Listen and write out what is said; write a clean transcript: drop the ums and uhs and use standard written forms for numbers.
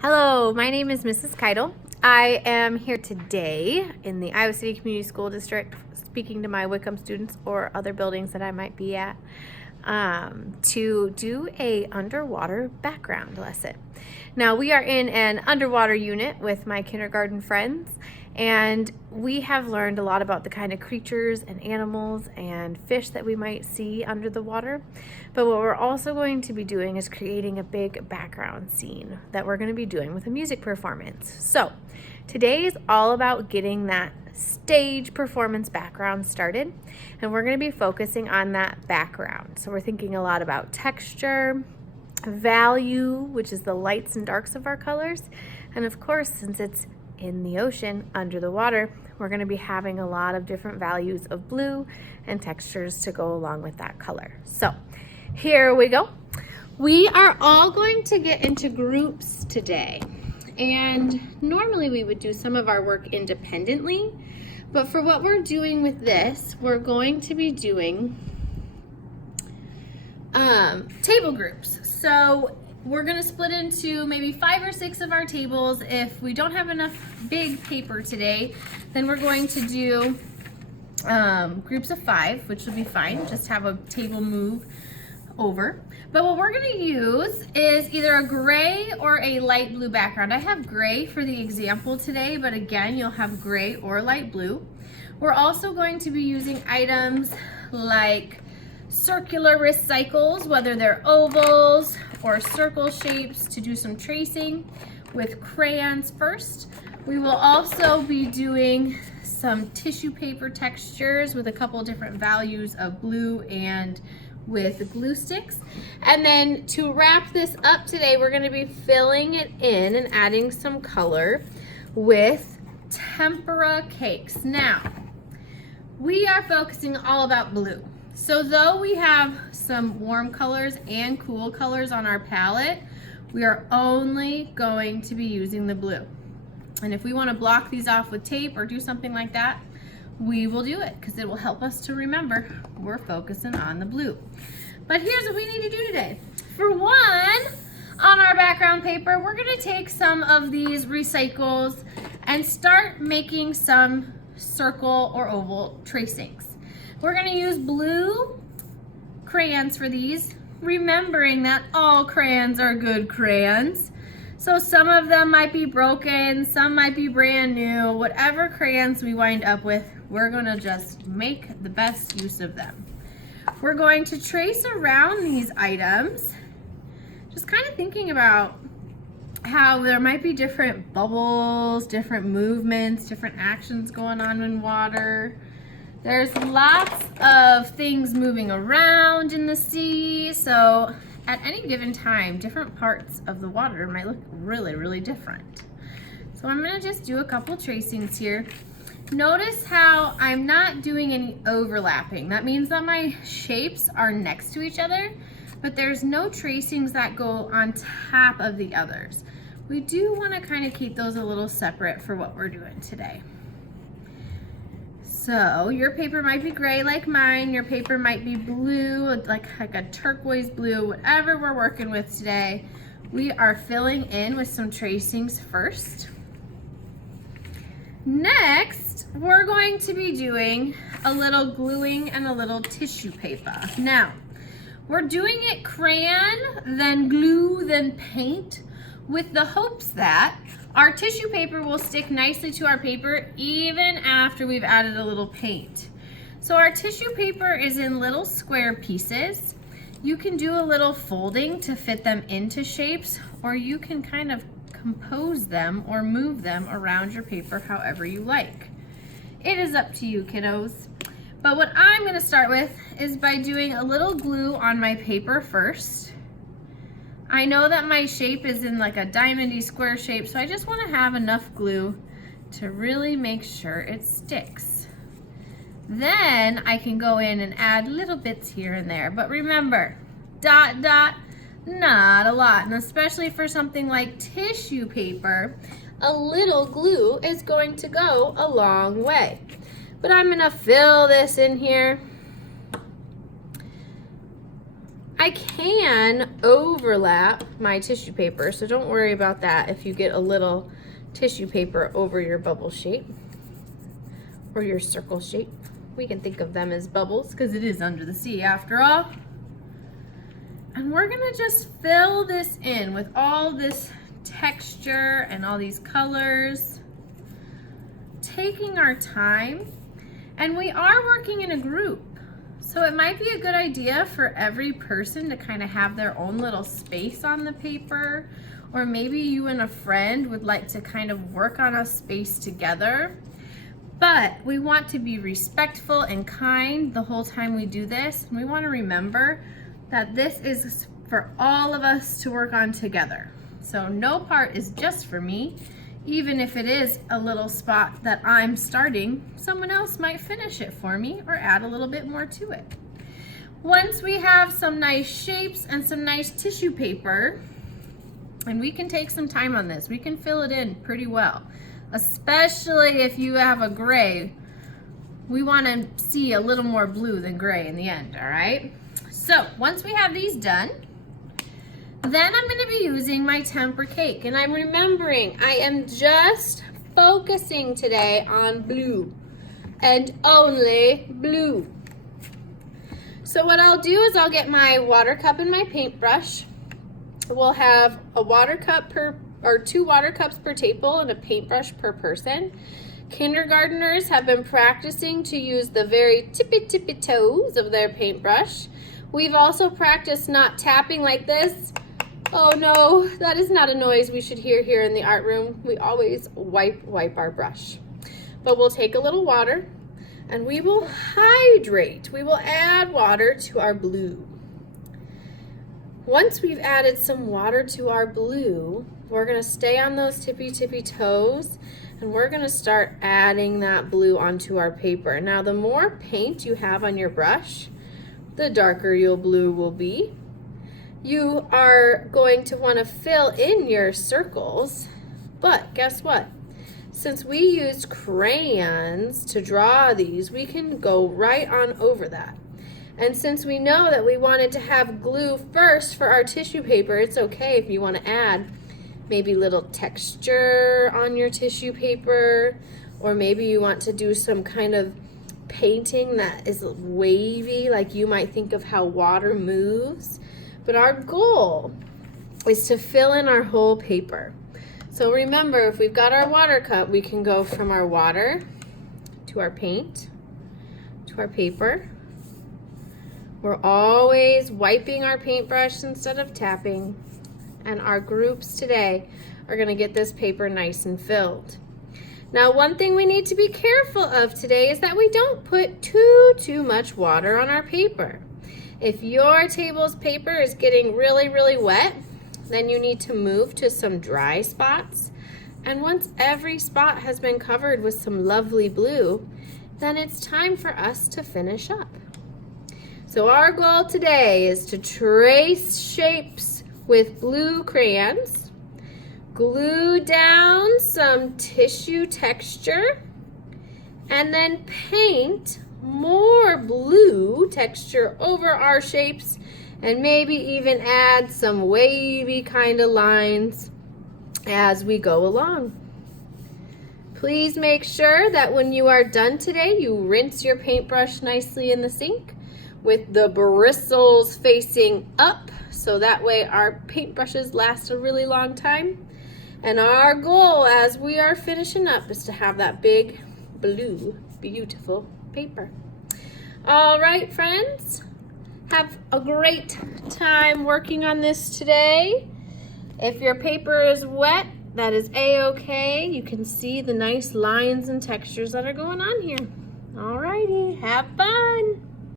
Hello, my name is Mrs. Keidel. I am here today in the Iowa City Community School District speaking to my Wickham students or other buildings that I might be at to do a underwater background lesson. Now we are in an underwater unit with my kindergarten friends, and we have learned a lot about the kind of creatures and animals and fish that we might see under the water. But what we're also going to be doing is creating a big background scene that we're going to be doing with a music performance. So today is all about getting that stage performance background started, and we're going to be focusing on that background. So we're thinking a lot about texture, value, which is the lights and darks of our colors, and of course, since it's in the ocean under the water, we're going to be having a lot of different values of blue and textures to go along with that color. So here we go. We are all going to get into groups today, and normally we would do some of our work independently, but for what we're doing with this, we're going to be doing table groups. So we're going to split into maybe 5 or 6 of our tables. If we don't have enough big paper today, then we're going to do groups of 5, which will be fine. Just have a table move over. But what we're going to use is either a gray or a light blue background. I have gray for the example today, but again, you'll have gray or light blue. We're also going to be using items like circular recycles, whether they're ovals or circle shapes, to do some tracing with crayons first. We will also be doing some tissue paper textures with a couple different values of blue and with glue sticks. And then to wrap this up today, we're going to be filling it in and adding some color with tempera cakes. Now, we are focusing all about blue. So though we have some warm colors and cool colors on our palette, we are only going to be using the blue. And if we want to block these off with tape or do something like that, we will do it because it will help us to remember we're focusing on the blue. But here's what we need to do today. For one, on our background paper, we're going to take some of these recycles and start making some circle or oval tracings. We're going to use blue crayons for these, remembering that all crayons are good crayons. So some of them might be broken, some might be brand new. Whatever crayons we wind up with, we're going to just make the best use of them. We're going to trace around these items, just kind of thinking about how there might be different bubbles, different movements, different actions going on in water. There's lots of things moving around in the sea, so at any given time, different parts of the water might look really, really different. So I'm going to just do a couple tracings here. Notice how I'm not doing any overlapping. That means that my shapes are next to each other, but there's no tracings that go on top of the others. We do want to kind of keep those a little separate for what we're doing today. So your paper might be gray like mine, your paper might be blue, like a turquoise blue, whatever we're working with today. We are filling in with some tracings first. Next, we're going to be doing a little gluing and a little tissue paper. Now, we're doing it crayon, then glue, then paint, with the hopes that our tissue paper will stick nicely to our paper even after we've added a little paint. So our tissue paper is in little square pieces. You can do a little folding to fit them into shapes, or you can kind of compose them or move them around your paper however you like. It is up to you, kiddos. But what I'm going to start with is by doing a little glue on my paper first. I know that my shape is in like a diamondy square shape, so I just want to have enough glue to really make sure it sticks. Then I can go in and add little bits here and there. But remember, dot, dot, not a lot. And especially for something like tissue paper, a little glue is going to go a long way. But I'm going to fill this in here. I can overlap my tissue paper, so don't worry about that if you get a little tissue paper over your bubble shape or your circle shape. We can think of them as bubbles because it is under the sea after all. And we're gonna just fill this in with all this texture and all these colors, taking our time. And we are working in a group, so it might be a good idea for every person to kind of have their own little space on the paper, or maybe you and a friend would like to kind of work on a space together. But we want to be respectful and kind the whole time we do this. And we want to remember that this is for all of us to work on together. So no part is just for me. Even if it is a little spot that I'm starting, someone else might finish it for me or add a little bit more to it. Once we have some nice shapes and some nice tissue paper, and we can take some time on this, we can fill it in pretty well, especially if you have a gray. We want to see a little more blue than gray in the end, all right? So once we have these done, then I'm going to be using my Tempur cake, and I'm remembering I am just focusing today on blue and only blue. So what I'll do is I'll get my water cup and my paintbrush. We'll have a water cup or 2 water cups per table and a paintbrush per person. Kindergartners have been practicing to use the very tippy toes of their paintbrush. We've also practiced not tapping like this. Oh no, that is not a noise we should hear here in the art room. We always wipe our brush. But we'll take a little water and we will hydrate. We will add water to our blue. Once we've added some water to our blue, we're gonna stay on those tippy toes, and we're gonna start adding that blue onto our paper. Now, the more paint you have on your brush, the darker your blue will be. You are going to want to fill in your circles, but guess what? Since we used crayons to draw these, we can go right on over that. And since we know that we wanted to have glue first for our tissue paper, it's okay if you want to add maybe little texture on your tissue paper, or maybe you want to do some kind of painting that is wavy, like you might think of how water moves. But our goal is to fill in our whole paper. So remember, if we've got our water cup, we can go from our water to our paint to our paper. We're always wiping our paintbrush instead of tapping. And our groups today are going to get this paper nice and filled. Now, one thing we need to be careful of today is that we don't put too much water on our paper. If your table's paper is getting really wet, then you need to move to some dry spots. And once every spot has been covered with some lovely blue, then it's time for us to finish up. So our goal today is to trace shapes with blue crayons, glue down some tissue texture, and then paint more blue texture over our shapes, and maybe even add some wavy kind of lines as we go along. Please make sure that when you are done today, you rinse your paintbrush nicely in the sink with the bristles facing up, so that way our paintbrushes last a really long time. And our goal as we are finishing up is to have that big blue, beautiful paper. All right, friends, have a great time working on this today. If your paper is wet, that is a-okay. You can see the nice lines and textures that are going on here. All righty, have fun.